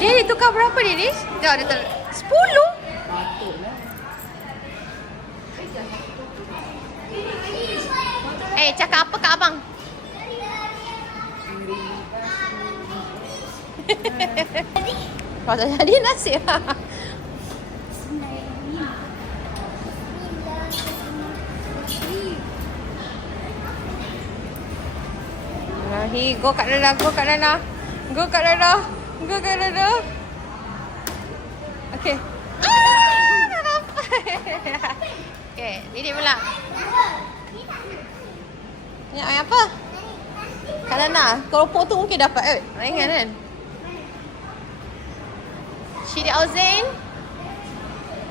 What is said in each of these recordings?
Dia tukar berapa dia ni? Dah ada 10? Patutlah. Cakap apa kat abang? Kau tak jadi nasib lah. Go kat Lala, go kat Lala. Go kat Lala. Go kat Lala. Okay. Dah dapat. Okay, Didi pula. Ni ayam apa? Kak Lana, keropok tu mungkin dapat kot. Ingat kan? Syedi Auzain.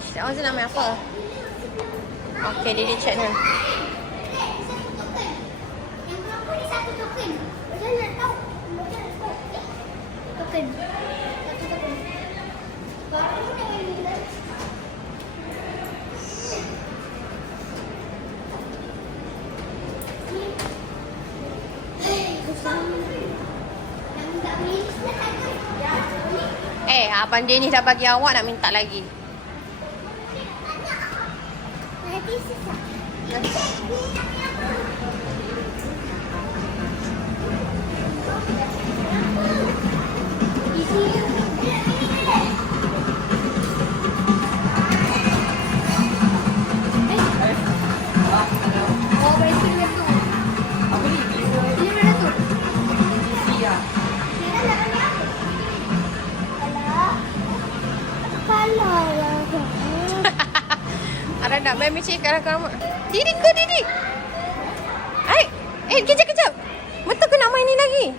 Syedi Auzain nama apa? Okay, Didi check ni. Abang Dennis dah bagi awak, nak minta lagi. Nanti susah. Ada nak main micik kat kamu. Didi, go Didi. Kejap. Betul ke nak main ni lagi?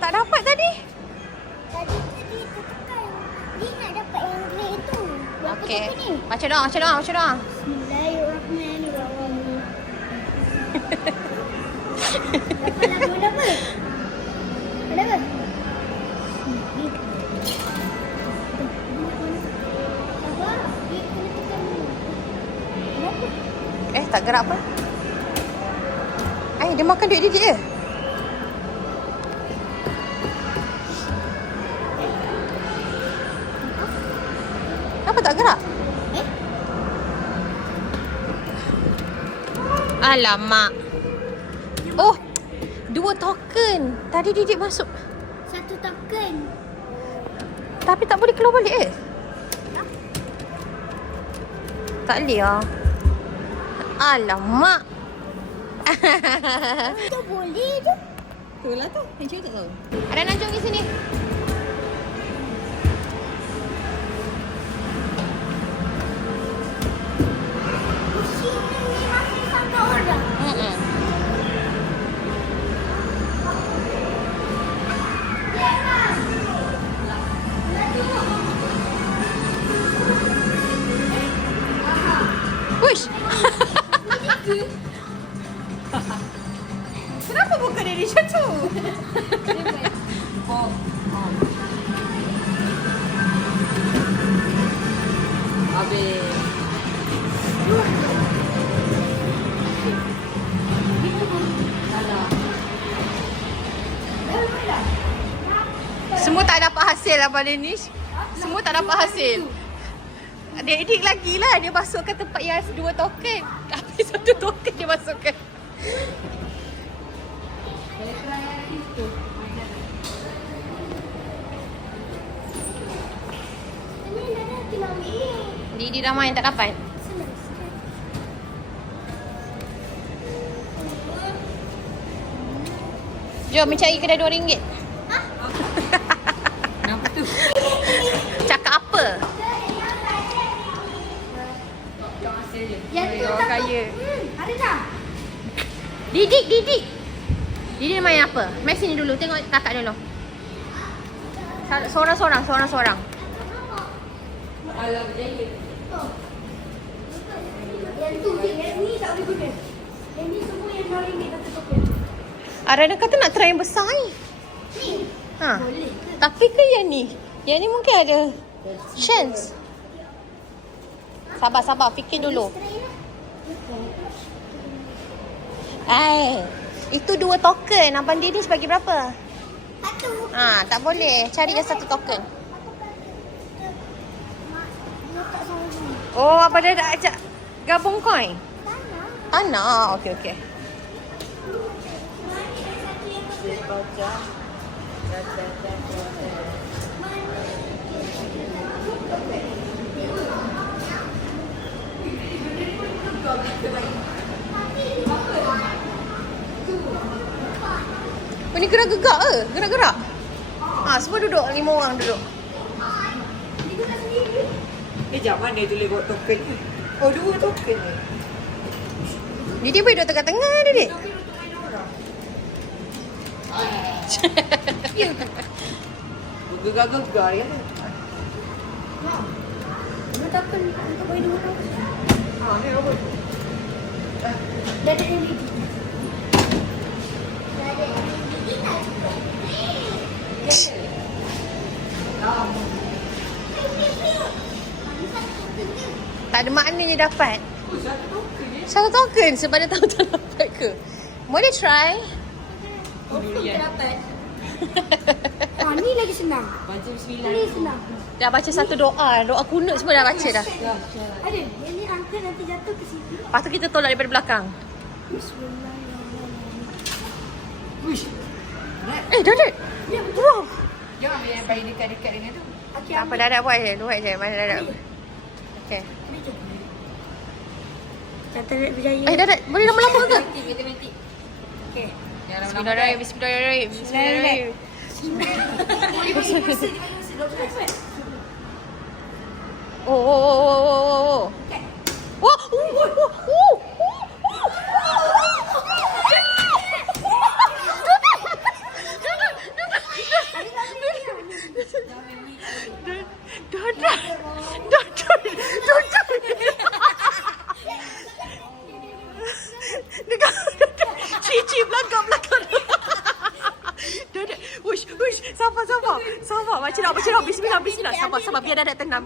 Tak dapat tadi. Tadi tekan. Dia nak dapat yang grey tu. Okey. Baca doa. Bismillahirrahmanirrahim. Dapat apa? Ada apa? Tak gerak pun. Dia makan duit Didi ke? Kenapa tak gerak? Alamak. Oh, 2 token. Tadi Didi masuk. 1 token. Tapi tak boleh keluar balik ke? Tak boleh lah. Alamak. Tak boleh je. Itulah tu. Encik tak tahu. Ada nak jom di sini. Sini ni masih sampai orang. Push. Kenapa buka dia macam tu? Habis. Semua tak dapat hasil Abang Danish. Semua tak dapat hasil. Dia edit lagi lah. Dia masukkan tempat yang 2 token. Tapi 1 token dia masukkan. Didi dah main tak dapat. Jom mencari kedai RM2. Kenapa tu? Cakap apa? Yang tu Orang tak kaya. ada tak? Didik. Didi main apa? Main sini dulu. Tengok kakak dulu. Seorang-seorang. Alam dia. Yang tu je. Yang ni tak boleh guna. Yang ni semua yang RM2 satu token. Arana kata nak try yang besar ni. Ni. Boleh ke? Tapi ke yang ni? Yang ni mungkin ada chance. Sabar. Fikir dulu. Itu 2 token. Abang Didi bagi berapa? 1. Tak boleh. Cari je satu token. Letak sama sini. Oh, Abang dah ajak gabung coin? Tanah. Okey, okey. Oh, ni gerak-gerak ke? Gerak-gerak? Semua duduk. 5 orang duduk. Jap mana tulis buat token ni? Oh, 2 token ni. Didi boleh duduk tengah-tengah, Didi. Gegar-gegar ya. Letakkan untuk bagi dua orang. Ni apa? Dah ada yang biji. Dah ada yang biji tak cukup. Tak ada maknanya dapat. Satu token sebab dia tahu tak dapat ke. Boleh try. Confirm tak dapat. Ni lagi senang. Baca bismillah. Ni senang. Dah baca satu doa. Doa kunut semua dah baca dah. Ada. Yang ni angkat nanti jatuh ke sini. Lepas tu kita tolak daripada belakang. Bismillahirrahmanirrahim. Wish. Dah ada. Wow. Jangan ambil yang paling dekat-dekat dengan tu. Okey, Tak apa, dah ada buat je. Buat je. Mana dah ada. Okay. Kata nak berjaya. Dah ada. Boleh lama-lama ke? Matematik. Okey. Bismillahirrahmanirrahim. Bismillahirrahmanirrahim. Bismillahirrahmanirrahim. Oh. Wah. Cici belakang. Uish, sabar. Baca dah. Bismillah. Sabar. Biar dah tenang.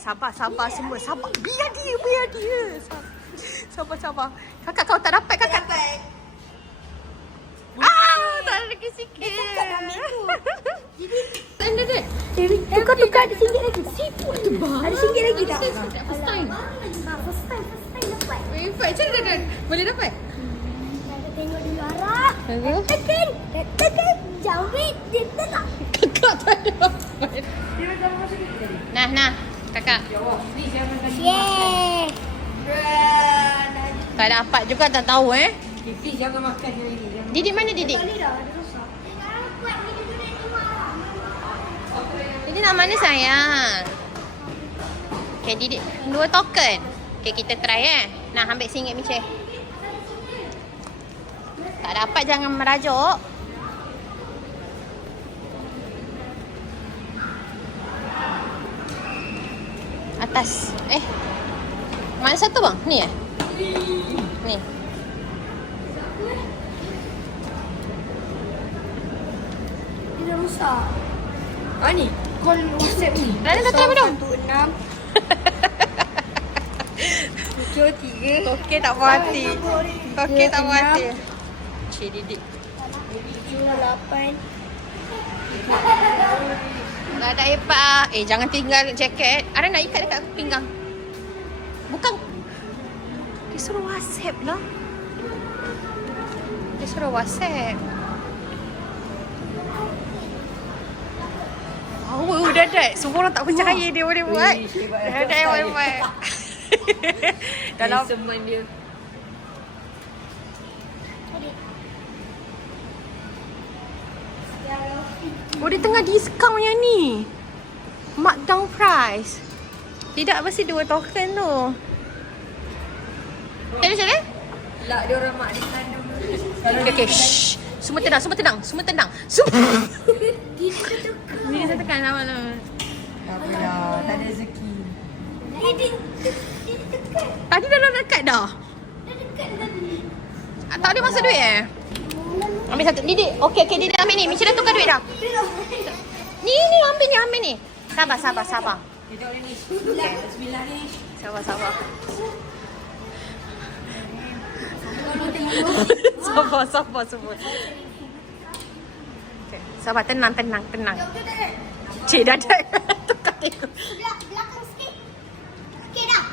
Sabar semua. Sabar. Biar dia. Sabar. Kakak kau tak dapat, kakak. Tak ada lagi sikit. Tukar ada RM1 lagi. Siput tu bang. Ada RM1 lagi tak? First time First time dapat. macam mana boleh dapat? Kita tengok dulu arah. Tengok. Tekan. Jawit. Dia tak. Kakak tak dapat. Nah, kakak. Yeay. Tak dapat juga, tak tahu Kiki jangan makan yang ini. Didi mana Didi? Tak boleh dah. Ada rosak. Didi nak mana sayang? Okay, Didi 2 token. Okay, kita try Nah, ambil RM1 Miche. Tak dapat jangan merajuk. Atas. Mana satu bang? Ni Ni. Dia dah rosak. Ni. Call WhatsApp ni. Rana dah try belum? 1, 6. 3. Okey, tak puas hati. Okey, tak puas hati. Cik Didi. 7, 8. Dah ada hebat. Jangan tinggal jaket. Ara nak ikat dekat pinggang. Bukan. Dia suruh WhatsApp lah. Dia suruh WhatsApp. Oh, dah ada. Semua orang tak percaya dia boleh buat. Dah ada yang boleh buat. Dalam Semen dia. Oh, dia tengah diskaun yang ni. Markdown price. Tidak, mesti 2 token tu. Macam mana? Lah dia orang mak dia kandung. Okay, shh. Semua tenang. Ni dia tekan lama-lama. Tak apa dah. Tak ada rezeki. Tadi dah dekat dah. Tak boleh masuk duit Ambil satu. Didi. Okey, Didi ambil ni. Michi dah tukar duit dah. Ni, ambil ni. Sabar. Kita boleh ni. Bismillah ni. Sabar. Sabar semua. Okay. Sabar, tenang. Cik dah ada. Tukar tengok. Belakang sikit. Okey dah.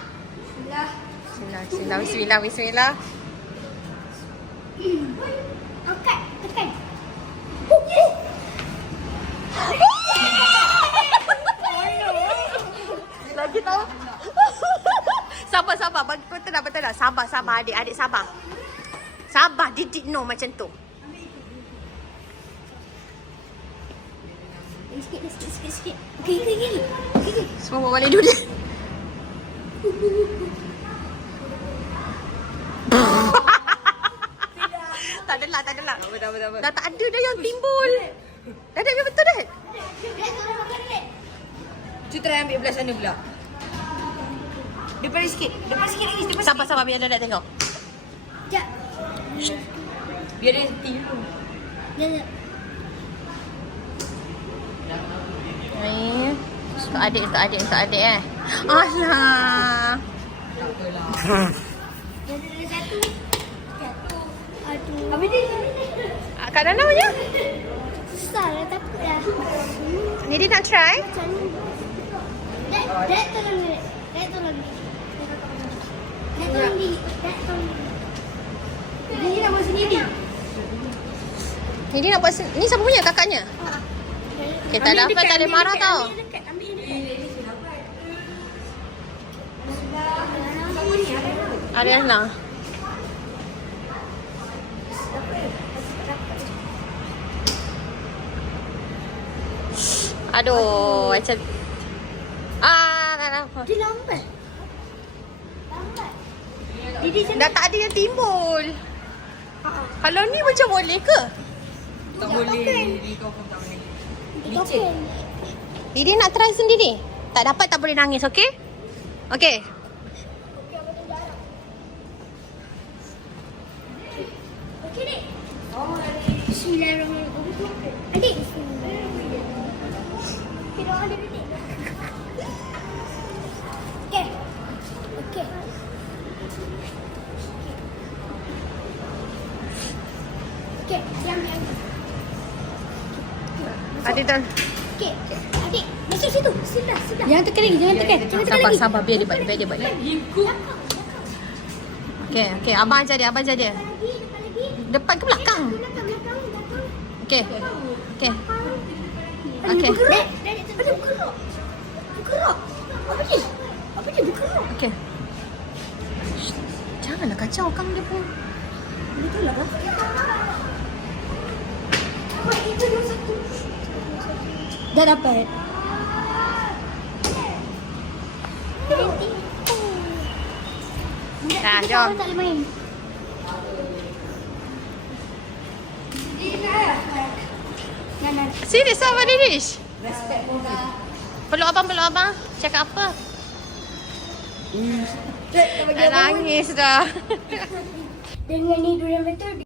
Bismillah. Angkat, tekan. Lagi tahu. Sabar. Betul dah. Sabar. Adik sabar. Sabar, didik no macam tu. Sikit. Okey. Semua bawa balik dulu. Tak adalah. Apa. Dah tak ada dah yang timbul. Dah ada betul dah. Cuba try ambil belah sana pula. Depan sikit lagi. Sabar biar Dad tengok. Sekejap. Biar dia timbul. Sekejap. Ni untuk adik Alah. Satu. Aduh. Habis dia. Kat Nana punya. Susah lah takut lah. Nidi nak try? Macam ni. Dek tolong ni. Dek tolong ni. Dia nak buat sendiri. Nidi nak buat ni siapa punya? Kakaknya? Okay, tak ada apa, tak ada marah tau. Ariana. Aduh, macam Dia lambat. dah tak ada yang timbul. Kalau ni macam boleh ke? Tak boleh. Kau pun tak boleh. Licin. Didi nak try sendiri. Tak dapat tak boleh nangis, okey? Okey. Okey, Dek. Bismillahirrahmanirrahim. Adik. Kita orang ada Dek. Okey. Okey, diam. Adik dah. Okey. Adik, masuk situ. Sudah. Jangan tekan lagi. Sabar biar dia buat. Okey, abang ajar dia. Lagi. Depan ke belakang? Belakang. Okey. Bergerak. Ada bergerak. Apa dia bergerak? Okey. Janganlah kacau kang dia pun. Betul lah. Itu dua satu. Dah dapat. Dah, jom. Tak boleh main. Serius apa Dirish? Peluk abang. Cakap apa? Dah nangis dah. Dengan ni durian betul.